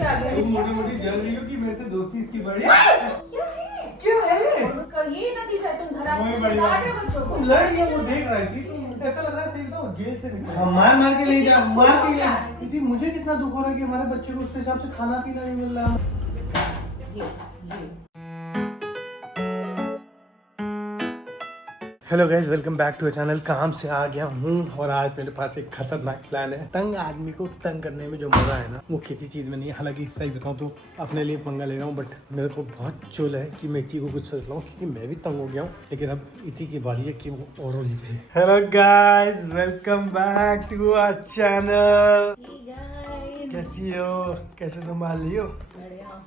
उसके आगे तुम मोटी मोटी जल रही हो कि मेरे से दोस्ती इसकी बड़ी क्या है और उसका ये नतीजा है, तुम घर आके वही लड़ बढ़िया। रहे हो बच्चों को। लड़ रही है, वो देख रही थी, ऐसा लग रहा है सही तो जेल से निकला। हाँ, मार मार के ले जा, मार के ले। क्योंकि मुझे कितना दुख हो रहा है कि हमारे बच्चे को उस हिसाब से खाना पीना नहीं मिल रहा। ये hello guys, welcome back to channel. काम से आ गया हूँ और आज मेरे पास एक खतरनाक प्लान है। तंग आदमी को तंग करने में जो मजा है ना, वो किसी चीज में नहीं है। हालांकि सही बताऊँ तो अपने लिए पंगा ले रहा हूँ, बट मेरे को बहुत चुल है कि मैं इसी को कुछ सोच रहा हूँ, क्योंकि मैं भी तंग हो गया हूँ। लेकिन अब इसी की बारी है कि वो और निकले। Hello guys, welcome back to our channel. कैसी हो? कैसे संभाल रही हो?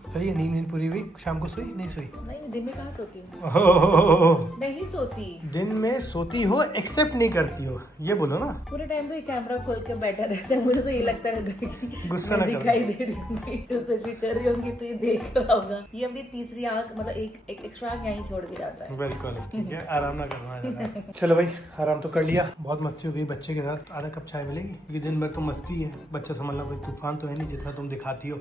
सही है? नींद पूरी हुई? शाम को सोई नहीं सोई? नहीं, दिन में कहाँ सोती हूँ? नहीं सोती। दिन में सोती हो, एक्सेप्ट नहीं करती हो, ये बोलो ना। पूरे टाइम तो ये कैमरा खोल के बैठा रहता है, मुझे तो ये लगता रहता है कि गुस्सा मैं ना करो। दिखाई दे रही हूँ, तो कुछ भी कर रही होंगी तो ये देख रहा होगा। ये अपनी तीसरी आंख, मतलब एक एक्स्ट्रा आंख यहीं छोड़ के जाता है। बिल्कुल ठीक है, आराम ना करना। चलो भाई, आराम तो कर लिया। बहुत मस्ती हो गई बच्चे के साथ। आधा कप चाय मिलेगी? ये दिन भर तो मस्ती है। बच्चा संभालना कोई तूफान तो है नहीं जितना तुम दिखाती हो।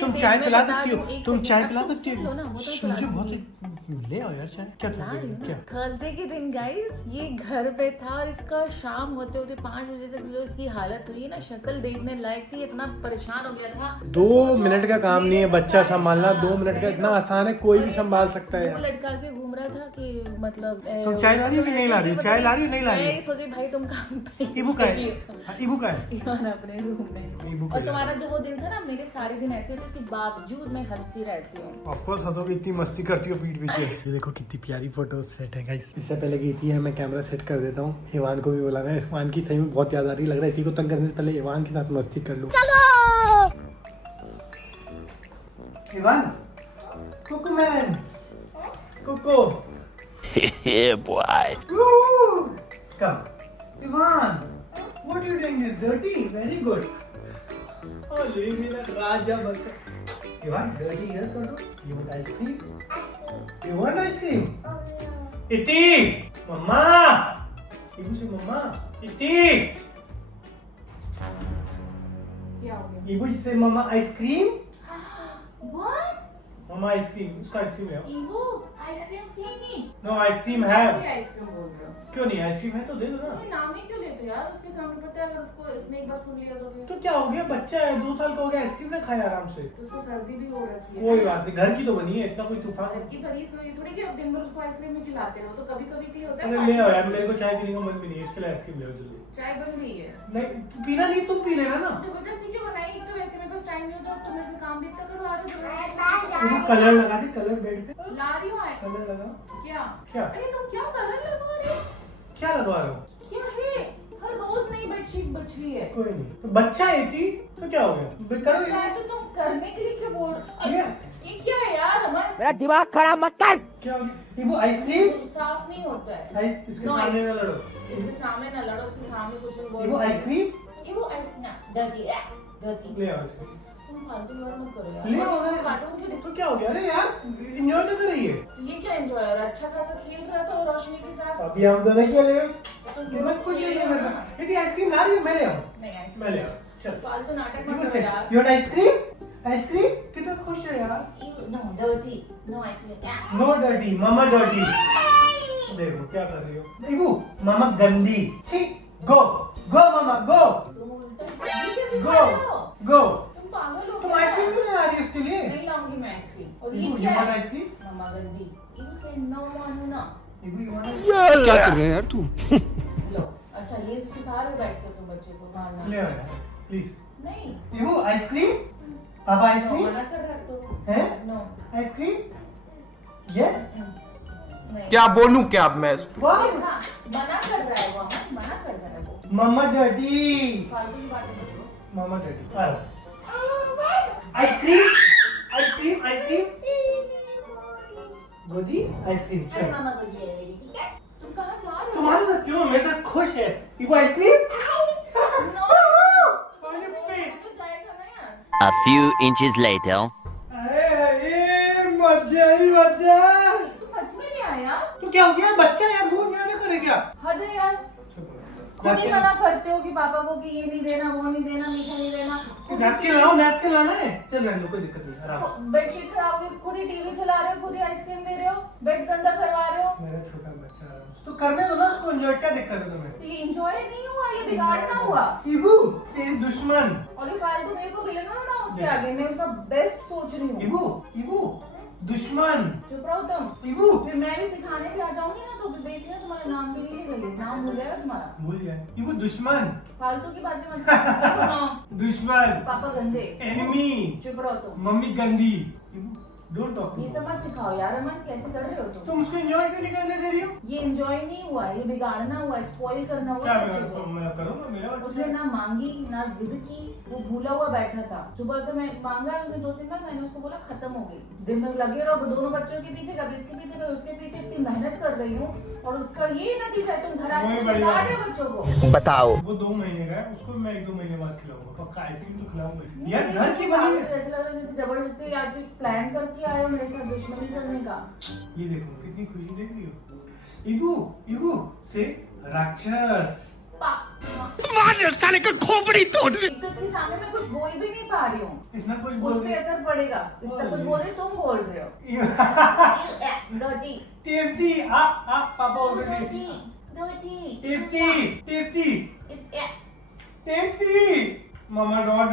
तुम चाय पिला सकती हो, तुम चाय पिला सकती हो। मुझे बहुत ले आओ यार चाय। क्या क्या थर्सडे के दिन गाइस ये घर पे था और इसका शाम होते होते 5 बजे तक जो इसकी हालत हुई ना, शक्ल देखने लायक थी। इतना परेशान हो गया था। 2 मिनट का काम नहीं है बच्चा संभालना। 2 मिनट का इतना आसान है, कोई भी संभाल सकता है। वो लड़का के घूम रहा था कि मतलब तुम चाय ला रही हो कि नहीं ला रही हो? चाय ला रही हो नहीं ला रही हो? मैं सोची भाई तुम काम पे इबू का है? इबू का है? ईमान अपने रूम में। और तुम्हारा जो वो दिन था ना, मेरे सारे दिन ऐसे होते, इसके बावजूद मैं हंसती रहती हूँ। ऑफ कोर्स हंसोगे, इतनी मस्ती करती हो पीठ पीछे। ये देखो कितनी प्यारी फोटो सेट है गाइस। इससे पहले की थी मैं कैमरा सेट कर देता हूँ। इवान को भी बुलाना है। इवान की सही में बहुत याद आ रही, लग रहा है इसी को तंग करने से पहले इवान के साथ मस्ती कर लूं। चलो इवान, कुकू मैन, कुकू। Yeah, boy. Come, Ivan. What you doing is dirty. Very good. Oh, ले मेरा राजा बच्चा। Ivan, dirty here कर दो। You want ice cream? You want ice cream? इति, मम्मा। इबू से मम्मा। इति। क्या हो गया? इबू से मम्मा आइसक्रीम। What? मम्मा आइसक्रीम, उसका आइसक्रीम है। Ibu, ice cream finish. No ice cream है। आइसक्रीम बोल रहे हो? क्यों नहीं? आइसक्रीम है तो दे दो ना। तुम नाम ही क्यों लेते हो यार? उसके सामने पता है अगर उसको इसने एक बार सुन लिया तो फिर तो क्या हो गया? बच्चा है, 2 साल का हो गया, आइसक्रीम ना खाया आराम से। तो उसको सर्दी भी हो रखी है। कोई बात नहीं, घर की तो बनी है, इतना कोई तूफान। घर की तारीफ में थोड़ी कि अब दिन भर उसको आइसक्रीम में खिलाते रहो, तो कभी कभी की होता है। अरे ले आओ यार, मेरे को चाय पीने का मन भी नहीं है, इसके लिए आइसक्रीम ले आओ जल्दी। चाय बन गई है। नहीं पीना नहीं, तुम पी लेना ना। जबरदस्ती क्यों बनाई? एक तो वैसे मेरे पास टाइम नहीं होता, तुम मेरे से काम भी इतना करवा रहे तुम कलर लगा दे, कलर बेड पे हो। ला रही हूँ कलर लगा। क्या? क्या? अरे तुम क्या कलर लगवा रहे हो? क्या लगवा रहे हो? क्या है? हर रोज नई बेडशीट बच रही है। कोई नहीं, तो बच्चा है थी तो क्या हो गया? करो ये। चाहे तो तुम करने के लिए क्यों बोल रहे ये- हो? ये क्या है यार अमन? मेरा दिमाग खराब मत कर। क्या हो गया? ये वो आइसक्रीम। साफ नहीं होता है। इसके No, सामने ना लड़ो। इसके सामने ना लड़ो, उसके सामने कुछ भी ये बोलो। वो आइसक्रीम ये वो डर्टी। ले आओ इसको। तुम फालतू लड़ मत करो यार। ले आओ और यार। इसको कार्टून क्यों देखो? तो क्या हो गया? अरे यार एंजॉय तो कर रही है। ये क्या एंजॉय हो रहा है? अच्छा खासा खेल रहा था रोशनी के साथ। अभी हम दोनों क्या ले? तो कितना खुश है ये मेरे साथ। ये आइसक्रीम ला रही है, मैं ले आऊं। नहीं आइसक्रीम मैं ले आऊं। चल। फालतू नाटक मत करो यार। You want ice cream? आइसक्रीम? कितना खुश है यार। No dirty, no ice cream. No dirty, मामा डर्टी। देखो क्या कर रही हो? इबू, मामा गंदी। छी, गो, गो मामा, गो, तुम उल्टा ये कैसे गो, कर रहे हो? गो। तुम पागल हो तुम क्या? आइसक्रीम क्यों नहीं ला रही है उसके लिए? नहीं लाऊंगी मैं आइसक्रीम। और ये इबू, क्या you want है? आइसक्रीम? मामा गंदी। इबू से नो मानूना। इबू, you want आइसक्रीम? क्या कर रहे हैं यार तू? लो, अच्छा ये सिखा रहे हो बैठ कर तुम बच्चे को मारना? ले आओ यार, प्लीज। नहीं। Ibu, ice cream? पापा आइसक्रीम? मना कर रहा तो। हैं? नो। आइसक्रीम? यस? नहीं। क्या बोलूं क्या अब मैं इस पे? वाह, हाँ, मना कर रहा है वो, अमन मना कर रहा है वो। मामा डर्टी। फालतू की बातें मत करो। मामा डर्टी। आइसक्रीम? आइसक्रीम? आइसक्रीम? गोदी आइसक्रीम। अरे चल। मामा को ये लेगी, ठीक है? तुम कहाँ जा रहे हो? तुम्हारे साथ क्यों? मेरे साथ खुश है। इबू ice cream? No. On your face. तो जाएगा ना यार। A few inches later. अरे मजा ही मजा। तू सच में नहीं आया? तो क्या हो गया? बच्चा यार, वो क्या करे क्या? हद है यार। खुद ही मना करते हो कि पापा को कि ये नहीं देना, वो नहीं देना, मीठा नहीं देना। खुद नैपकिन लाना है, चल रहने दो, कोई दिक्कत नहीं, आराम। बेडशीट खराब हुई, खुद ही टीवी चला रहे हो, खुद ही आइसक्रीम दे रहे हो, बेड गंदा करवा रहे हो। मेरा छोटा बच्चा तो करने दो ना उसको एंजॉय, क्या दिक्कत है तुम्हें? तो ये एंजॉय नहीं हुआ, ये बिगाड़ना हुआ। इबू तेरी दुश्मन, और ये फालतू मेरे को विलन ना उसके आगे, मैं उसका बेस्ट सोच रही हूँ। इबू दुश्मन, चुप रहो तुम। इबू फिर मैं भी सिखाने पे आ जाऊंगी ना, तो देख लेना तुम्हारा नाम भी नहीं लेगा, नाम भूल जाएगा तुम्हारा। भूल जाए, इबू दुश्मन, फालतू की बातें मत करो। देखो ना, दुश्मन, पापा गंदे, एनिमी, चुप रहो तुम। मम्मी गंदी। इबू डोंट टॉक, ये सब मत सिखाओ यार, अमन कैसे कर रहे हो तुम? उसको एंजॉय क्यों नहीं करने दे रही हो? ये एंजॉय नहीं हुआ, ये बिगाड़ना हुआ, स्पॉइल करना हुआ बच्चे को। मैं करूंगा, मेरा बच्चा उसने ना मांगी ना जिद की, वो भूला हुआ बैठा था। सुबह से मैं मांगा है उसने 2-3 बार, मैंने उसको बोला खत्म हो गई। दिन भर लगे रहो दोनों बच्चों के पीछे, कभी इसके पीछे कभी उसके पीछे, इतनी मेहनत कर रही हूँ और उसका ये नतीजा है, तुम घर आके बिगाड़ रहे हो बच्चों को। बताओ। वो 2 महीने का है, उसको मैं 1-2 महीने बाद खिलाऊंगा पक्का, आइसक्रीम तो खिलाऊंगा नहीं, यार, घर की बनी है। ऐसा लग रहा है जैसे जबरदस्ती आज प्लान करके आए हो मेरे साथ दुश्मनी करने का। ये देखो कितनी खुशी देख रही हो। इबू से राक्षस, मार साले का खोपड़ी तोड़। तो इसके सामने मैं कुछ बोल भी नहीं पा रही हूँ, इतना कुछ उस बोल पे असर पड़ेगा। इतना कुछ बोल रही, तुम बोल रहे हो। Dirty. टेस्टी, पापा बोल रहे Dirty. Dirty. Tasty It's tasty, mama dot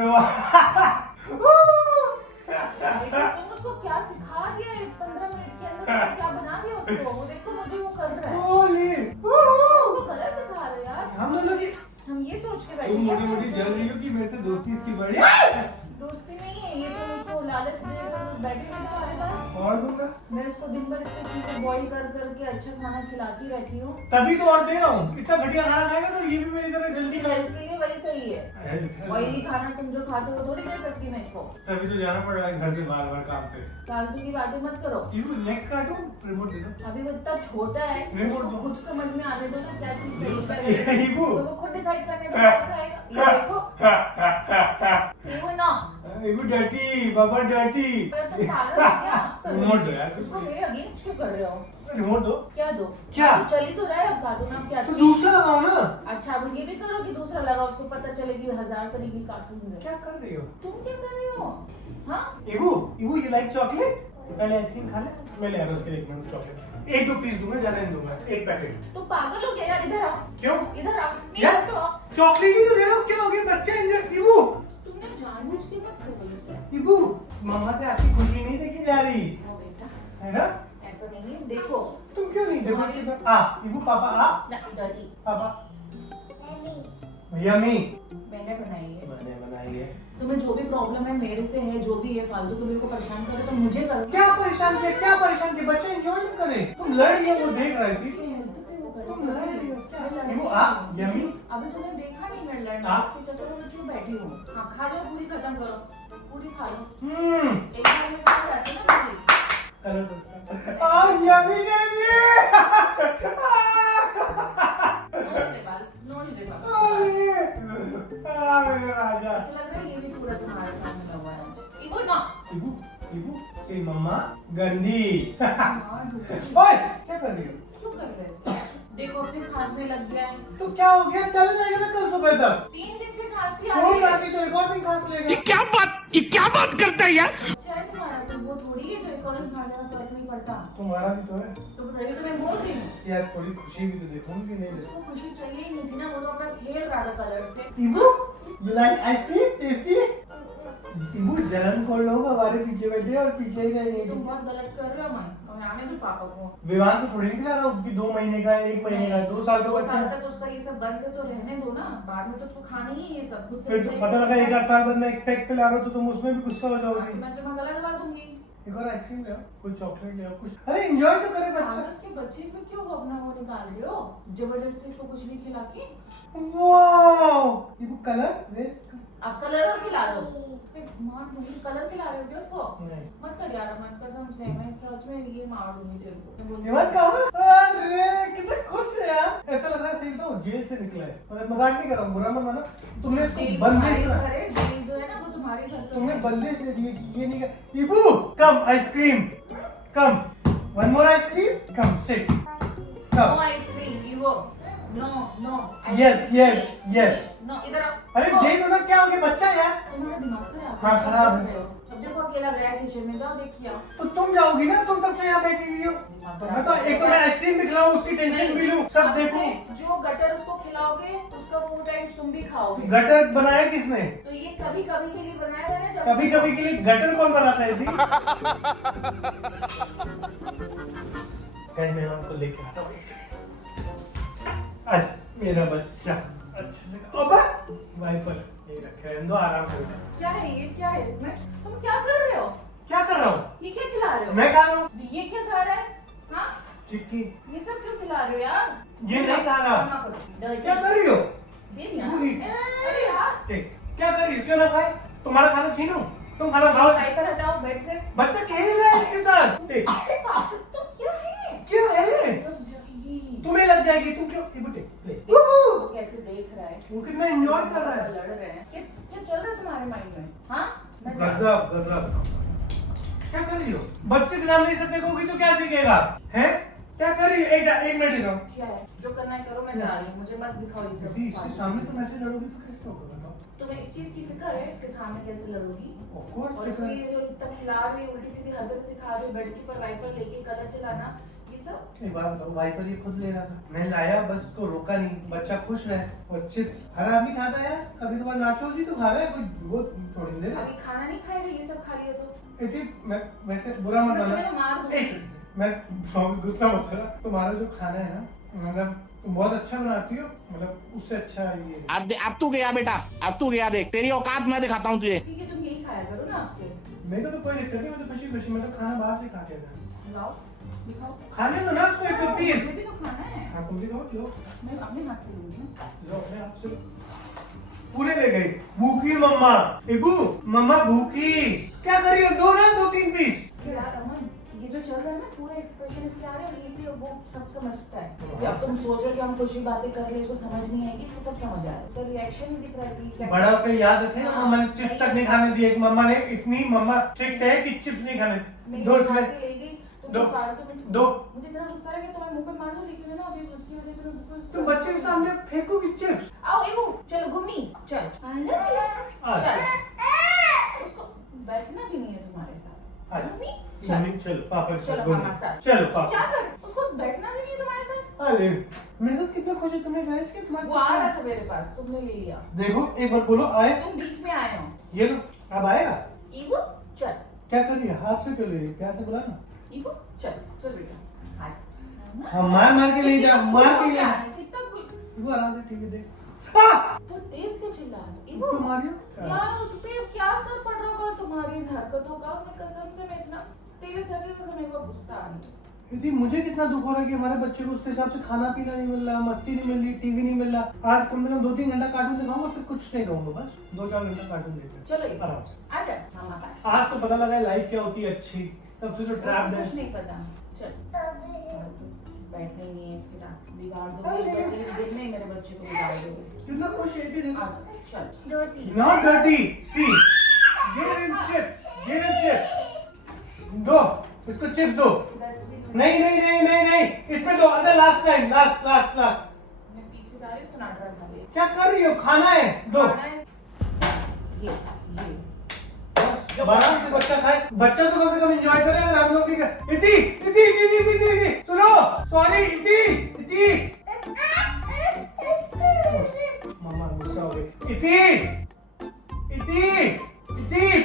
तुम उसको क्या सिखा दिया है 15 मिनट के अंदर, तुमने क्या बना दिया उसको? वो देखो मुझे वो कर रहा है, बोली उसको गलत सिखा रहे हो यार। हम दोनों की, हम ये सोच के बैठे तुम हैं, मोटी जल रही हो कि मेरे से दोस्ती इसकी बड़ी। दोस्ती नहीं है ये, तुम उसको लालच दे कर बैठे हो तुम्हारे पास। और दूंगा, मैं उसको दिन भर इतनी चीजें बॉईल कर करके अच्छा खाना खिलाती रहती हूँ। तभी तो और दे रहा हूँ। इतना घटिया खाना खाएगा तो ये भी मेरी तरह जल्दी उसकी हेल्थ के लिए वही सही है। ऑयली खाना तुम जो खाते हो वो थोड़ी दे सकती मैं इसको। तभी तो जाना पड़ रहा है घर से बार काम पे। फालतू की बातें मत करो। नेक्स्ट कार्टून रिमोट दे दो। अभी वो इतना छोटा है, रिमोट उसको दो। खुद समझ में आने दो ना क्या चीज सही है। इबू। तो वो खुद डिसाइड करने दो क्या खाएगा। ये देखो, ये वो ना, इबू डर्टी, बाबा डर्टी। पर तुम पागल हो क्या? रिमोट दो यार। उसको मेरे अगेंस्ट क्यों कर रहे हो? रिमोट दो। क्या दो? क्या? तो चली तो रहा है अब कार्टून, अब क्या तो चाहिए? दूसरा लगाओ ना। अच्छा अब ये भी करो कि दूसरा लगा, उसको पता चले कि 1000 तरह की कार्टून है। क्या कर रही हो? तुम क्या कर रहे हो? हाँ इबू यू लाइक चॉकलेट? पहले आइसक्रीम खा ले, मैं ले आ रहा हूँ उसके लिए 1 मिनट चॉकलेट। 1-2 पीस दूंगा, ज्यादा नहीं दूंगा, 1 पैकेट। तुम पागल हो गया यार, इधर आओ। क्यों? इधर आओ। यार तो आओ। चॉकलेट ही तो दे रहा हूँ, क्या हो गया? बच्चा एंजॉय। इबू तुमने जानबूझ के मत करो इसे। इबू मामा से आपकी खुशी नहीं देखी जा रही हाँ बेटा, है ना? ऐसा नहीं है, देखो तुम क्यों नहीं देखो? इबू पापा ना, दादी पापा यम्मी मैंने बनाई है। मैंने बनाई है। तुम्हें जो भी प्रॉब्लम है मेरे से है, जो भी है फालतू तो मेरे को परेशान करे तो मुझे करो। क्या परेशान किया? बच्चे एंजॉय नहीं करे। तुम लड़ रही हो, वो देख रही थी। तुम लड़ रही हो क्या? Ibu yummy. अभी तुमने देखा नहीं मैं लड़ना, इसके चक्कर में क्यों बैठी हूँ? हाँ खा लो, पूरी खत्म करो, पूरी खा लो। एक बार में खा जाती है ना पूरी। करो दोस्तों। यम्मी नो ले बाबा। मेरे राजा। ऐसा लग रहा है ये भी पूरा तुम्हारे सामने लगा है आज। इबू ना। इबू से मम्मा गंदी। हाँ, ओए क्या कर रही हो? क्यों कर रहे हो? देखो फिर खांसने लग गया है। तो क्या हो गया? चल जाएगा ना कल सुबह तक। 3 दिन से खांसी आ कोई रही बात है। नहीं, तो एक और दिन खांस लेगा। ये क्या बात करता है यार? अच्छा है तुम्हारा, तो वो थोड़ी है जो एक और दिन खाने का फर्क नहीं पड़ता। तुम्हारा भी तो है तो बताइए, तो मैं बोल रही हूँ यार, थोड़ी खुशी भी तो देखो कि नहीं। उसको खुशी चाहिए ही नहीं थी ना, वो तो अपना खेल रहा था कलर से। Ibu you like ice cream? Tasty. Ibu जलन खोल लोग हमारे पीछे बैठे और पीछे ही ये रहेंगे। तुम बहुत गलत कर रहे हो मन, और आने दो पापा को। विवान तो थोड़ी नहीं खिला रहा, उसकी 2 महीने का, 1 महीने का, 2 साल का 2 साल बच्चा। तक उसका ये सब बंद तो रहने दो ना, बाद में तो उसको खाना ही है ये सब कुछ। फिर तो पता लगा 1 आध साल बाद मैं एक पैक पे ला रहा हूँ तो तुम उसमें भी गुस्सा हो जाओगे। मैं तुम्हें गला दबा दूंगी। एक और आइसक्रीम ले आओ, कोई चॉकलेट ले आओ, कुछ। अरे एंजॉय तो करे बच्चा। पागल के बच्चे को क्यों अपना वो निकाल रहे हो जबरदस्ती, इसको कुछ भी खिला के। वाओ इबू कलर वेयर? अब कलर और खिला दो। मार दूंगी, कलर खिला रहे हो क्या उसको? नहीं मत कर यार मन कसम से, मैं सच में ये मार दूंगी तेरे को। इवान कहाँ? अरे कितना खुश है यार। ऐसा लग रहा है सही तो जेल से निकला है। मैं मजाक नहीं कर रहा हूँ, बुरा मत मानो। तुमने इसको जेल बंदिश तुम्हारे करा। घर है, जेल जो है ना वो तुम्हारे घर पे तुमने है। बंदिश दे दी है कि ये नहीं कर। इबू come ice cream, come 1 more ice cream, come sit, no come. Ice cream, ये वो no no Yes, yes, yes. No इधर आओ अरे दे दो ना, क्या हो गया, बच्चा है यार। तुम्हारा दिमाग खराब हाँ, खराब है। अब देखो अकेला गया किचन में, जाओ देखिए आओ। तो तुम जाओगी ना, तुम तब से यहाँ बैठी हुई हो। मैं तो एक तो मैं आइसक्रीम भी खिलाऊं, उसकी टेंशन भी लूं, सब अब देखो। से जो गटर उसको खिलाओगे उसका 4 टाइम्स तुम भी खाओगे। गटर बनाया किसने? तो ये कभी कभी के लिए बनाया था ना, जब कभी कभी के लिए गटर कौन बनाता है? दी कहीं मैं आपको लेके आता हूँ, एक सेकंड। आज मेरा बच्चा अच्छे से ओबा वाइपर ये रखे हैं, दो आराम से। क्या है ये, क्या है इसमें, तुम क्या कर रहे हो? क्या कर रहा हूँ? ये क्या खिला रहे हो? मैं खा रहा हूँ ये क्या खा रहा है? हाँ, चिक्की। ये सब क्यों खिला रहे हो यार? ये नहीं खा रहा। मना करो। क्या कर रही हो? दे दिया ना? पूरी। अरे यार, ठीक, क्या कर रही हो? क्यों ना खाए? तुम्हारा खाना छीनूं? तुम खाना खाओ। वाइपर हटाओ बेड से। बच्चा खेल रहा है इसके साथ। ठीक, तो क्या है? क्यों है? लग जाएगी। तुम्हें लग जाएगी, तुम क्यों? ये बुटे, ले। वो कैसे देख रहा है? वो कितना एंजॉय कर रहा है। लड़ रहे हैं। क्या चल रहा है तुम्हारे माइंड में? हाँ? मैं गजब गजब। क्या कर रही हो? बच्चे के सामने सब फेंकोगी तो क्या दिखेगा? हैं? क्या कर रही हो? एक मिनट दे दो। क्या है? जो करना है करो, मैं जा रही हूँ। मुझे मत दिखाओ ये सब। दीदी, इसके सामने तुम ऐसे लड़ोगी तो कैसे होगा बताओ? तुम्हें इस चीज की फिक्र है उसके सामने कैसे लड़ोगी? ऑफ कोर्स और इसको ये जो इतना खिला रही है, उल्टी सीधी हरकत सिखा रही है, बेड के ऊपर वाइपर लेके कलर चलाना, ये सब। एक बात बताओ, वाइपर ये खुद ले रहा था, मैं लाया, बस उसको रोका नहीं, बच्चा खुश रहे। और चिप्स हर आदमी खाता है यार, कभी कभार नाचोस ही तो खा रहा है, कोई वो थोड़ी दे रहा अभी खाना नहीं खाएगा, ये सब खा लिया तो? मैं वैसे बुरा मत मैं मानना। तुम्हें मार दूंगी। एक सेकंड, मैं गुस्सा मत करो। तुम्हारा जो खाना है ना, मतलब तुम बहुत अच्छा बनाती हो, मतलब उससे अच्छा ये है। अब तू गया बेटा, अब तू गया, देख तेरी औकात मैं दिखाता हूँ तुझे। ठीक है, तुम यही खाया करो ना आपसे। मेरे को तो कोई दिक्कत नहीं, मैं तो खुशी खुशी, मैं तो खाना बाहर से खा के था। लाओ, दिखाओ। खाने दो ना उसको एक दो पीस। मुझे भी तो खाना है। हाँ तुम भी खाओ, लो मैं अपने हाथ से लूंगी ना। लो अपने आप से लो। पूरे ले गई, भूखी मम्मा। इबू मम्मा भूखी। क्या करी हो? दो ना, 2-3 पीस। यार अमन, ये जो चल रहा है ना, पूरा एक्सप्रेशन इसके आ रहे हैं, ये भी वो सब समझता है कि अब तुम सोच रहे हो कि हम कुछ भी बातें कर रहे हैं, इसको समझ नहीं आएगी, इसको सब समझ आ रहा है। तो रिएक्शन भी दिख रहा है कि क्या बड़ा होकर याद रखे, मम्मा ने चिप्स तक नहीं खाने दी। एक मम्मा ने इतनी मम्मा स्ट्रिक्ट है कि चिप्स नहीं खाने। नहीं दो खा इसमें के ले गई तो दो, फालतू में दो। मुझे इतना गुस्सा है कि तुम्हें मुंह पे मार दूं, लेकिन है ना अभी उसकी वजह से मैं तुम बच्चे के सामने फेंकोगी चिप्स? आओ एगो, चलो घूमी, चल चल। उसको बैठना भी नहीं है तुम्हारे साथ। आज घूमी, मम्मी चल। चलो पापा के चलो साथ पापा घूमने। साथ। चलो क्या पापा। कर, उसको बैठना भी नहीं है तुम्हारे साथ। अरे मेरे साथ कितना खुश है, तुमने ड्रेस किया तुम्हारे वो आ रहा साथ। था मेरे पास, तुमने ले लिया। देखो एक बार बोलो आए। तुम बीच में आए हो। ये लो, अब आएगा। ईगो, चल। क्या कर रही है? हाथ से क्यों ले रही है? प्यार से बुला ना। ईगो, चल चल बेटा, आज। हाँ मार के ले जा, मार के ले जा। कितना खुश। वो आराम से टीवी देख। हाँ! तो तेज क्यों चिल्ला रहे हो? ईगो, क्यों मारी हो? यार उस पे क्या असर पड़ रहा होगा तुम्हारी इन हरकतों का? मैं कसम से, मैं इतना तेरे सगे को मेरे को गुस्सा आ रही है। यदि मुझे कितना दुख हो रहा है कि हमारे बच्चे को उसके हिसाब से खाना पीना नहीं मिल रहा, मस्ती नहीं मिल रही, टीवी नहीं मिल रहा। आज कम से कम 2-3 घंटा कार्टून दिखाऊंगा, फिर कुछ नहीं कहूंगा, बस 2-4 घंटा कार्टून देखते चलो आराम से। आजा मामा पास। आज तो पता लगा है लाइफ क्या होती है अच्छी, तब से जो ट्रैप कुछ है। नहीं पता। चल, बैठने ही नहीं है इसके साथ, बिगाड़ दो। अरे। दिन में मेरे बच्चे को बिगाड़ दोगे। कितना खुश है कि देखो। आजा, चल। Not dirty. See. Give him chips. Give him chips. दो, इसको चिप्स दो। नहीं नहीं नहीं नहीं नहीं, इसमें दो। अच्छा लास्ट टाइम, लास्ट। मैं पीछे जा रही हूँ, सुनाटा खा ले। क्या कर रही हो? खाना है, दो। खाना है। ये आराम से बच्चा खाए। बच्चा तो कम से कम एंजॉय करे। अगर हम लोग इति सुनो, सॉरी इति मम्मा गुस्सा हो गई। इति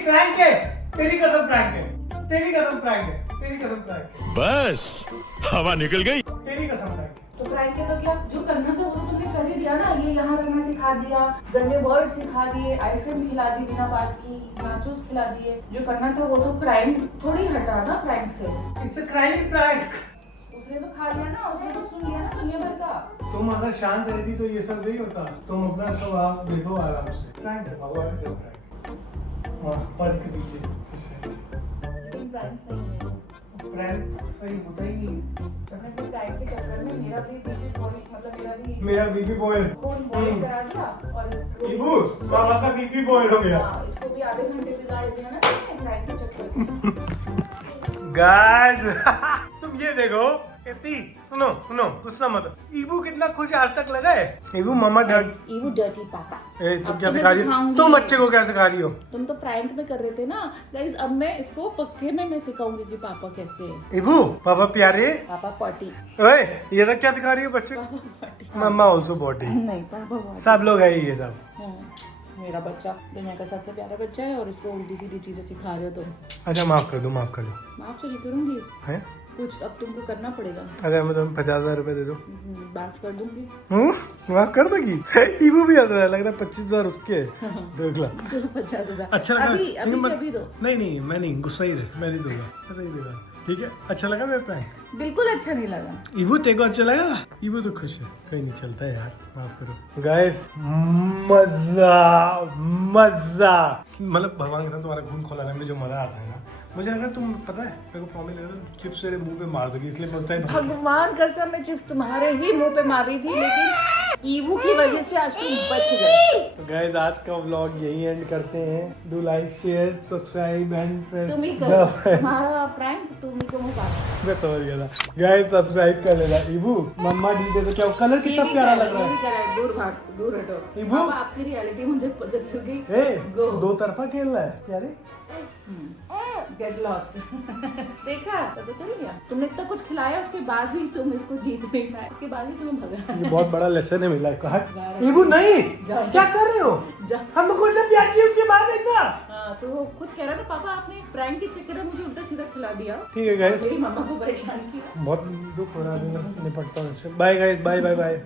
प्रैंक है, तेरी कसम प्रैंक है, तेरी कसम प्रैंक है, बस हवा निकल गई। तेरी कसम प्रैंक है। तो प्रैंक है तो क्या, जो करना था वो तो तुमने कर ही दिया ना। ये यहाँ रखना सिखा दिया, गंदे वर्ड सिखा दिए, आइसक्रीम खिला दी बिना बात की, नाचोस खिला दिए। जो करना था वो तो क्राइम थोड़ी हटा ना प्रैंक से। It's a crime prank. उसने तो खा लिया ना, उसने तो सुन लिया ना दुनिया भर का। तुम अगर शांत रहती तो ये सब नहीं होता। तुम अपना स्वभाव देखो आराम से। प्रैंक है, भगवान से प्रैंक। हाँ, पर्स के पीछे लेकिन प्रैंक सही है। प्रैंक सही होता ही नहीं। मैं तो प्रैंक के चक्कर में मेरा भी बॉयल, मतलब मेरा बीबी बॉयल खून बॉयल करा दिया और इसको इबू मामा का बीबी बॉयल हो गया। हाँ, इसको भी आधे घंटे बिगाड़ दिया ना तुमने प्रैंक के चक्कर में। गाइस तुम ये देखो, इतनी सुनो सुनो गुस्सा मत। ईबू कितना खुश है, आज तक लगा है। ईबू मम्मा डर इवू डर्टी पापा। तुम क्या सिखा रही हो? तुम बच्चे को क्या सिखा रही हो? तुम तो प्रैंक में कर रहे थे ना गाइस, अब मैं इसको पक्के में मैं सिखाऊंगी कि पापा कैसे है। ईबू पापा प्यारे। पापा पॉटी। ओए ये तक क्या सिखा रही हो बच्चे? पापा पॉटी। मम्मा ऑल्सो बॉडी। नहीं पापा पॉटी। सब लोग है ये सब। मेरा बच्चा दुनिया का सबसे प्यारा बच्चा है और इसको उल्टी सीधी चीजें सिखा रहे हो तुम। अच्छा माफ कर दो, माफ कर दो। माफ तो नहीं करूंगी, है कुछ अब तुमको करना पड़ेगा। अगर मैं तुम्हें 50,000 रुपए दे दूं? बात कर दूंगी। माफ कर दोगी? ईबू भी याद रहा है, लग रहा है 25,000 उसके। देख ला 50,000। अच्छा लगा? अभी अभी मत- अभी दो। नहीं मैं नहीं, गुस्सा ही रहे, मैं नहीं दूंगा, मैं नहीं दूंगा। ठीक है, अच्छा लगा मेरा प्रैंक? बिल्कुल अच्छा नहीं लगा। ईबू तेरे को अच्छा लगा? ईबू तो खुश है, कहीं नहीं चलता है यार, माफ करो। गाइस मजा मजा, मतलब भगवान के साथ तुम्हारा खून खौलाने में जो मजा आता है ना, मुझे लगा तुम पता है मेरे को प्रॉमिस लगा था चिप्स मेरे मुंह पे मार दोगी, इसलिए फर्स्ट टाइम। भगवान कसम मैं चिप्स तुम्हारे ही मुंह पे मार रही थी, लेकिन ईवू की वजह से आज तुम बच गए। तो गाइस आज का व्लॉग यही एंड करते हैं। Do like share subscribe and press तुम ही करो हमारा प्रैंक, तुम ही को मुझे मैं समझ गया था। गाइस सब्सक्राइब कर लेना। ईबू मम्मा डी दे तो क्या कलर कितना प्यारा लग रहा है। दूर भाग, दूर हटो। ईबू? अब आपकी रियलिटी मुझे पता चल गई। ए Go. दो तरफा खेल रहा है प्यारे। Get lost. देखा पता चल गया, तुमने इतना कुछ खिलाया उसके बाद भी तुम इसको जीत नहीं पाए, उसके बाद भी तुम्हें भगा। ये बहुत बड़ा लेसन है मिला है। कहा जा रहा है। ईबू नहीं, जा। क्या कर रहे हो? जा। हमको जब प्यार की उसके बाद देखना। हाँ तो वो खुद कह रहा था पापा आपने प्रैंक के चक्कर में मुझे उल्टा सीधा खिला दिया, ठीक है गाइस, मेरी मम्मा को परेशान किया। बहुत दुख हो रहा है, मैं निपटता हूँ इससे। Bye guys, bye bye bye.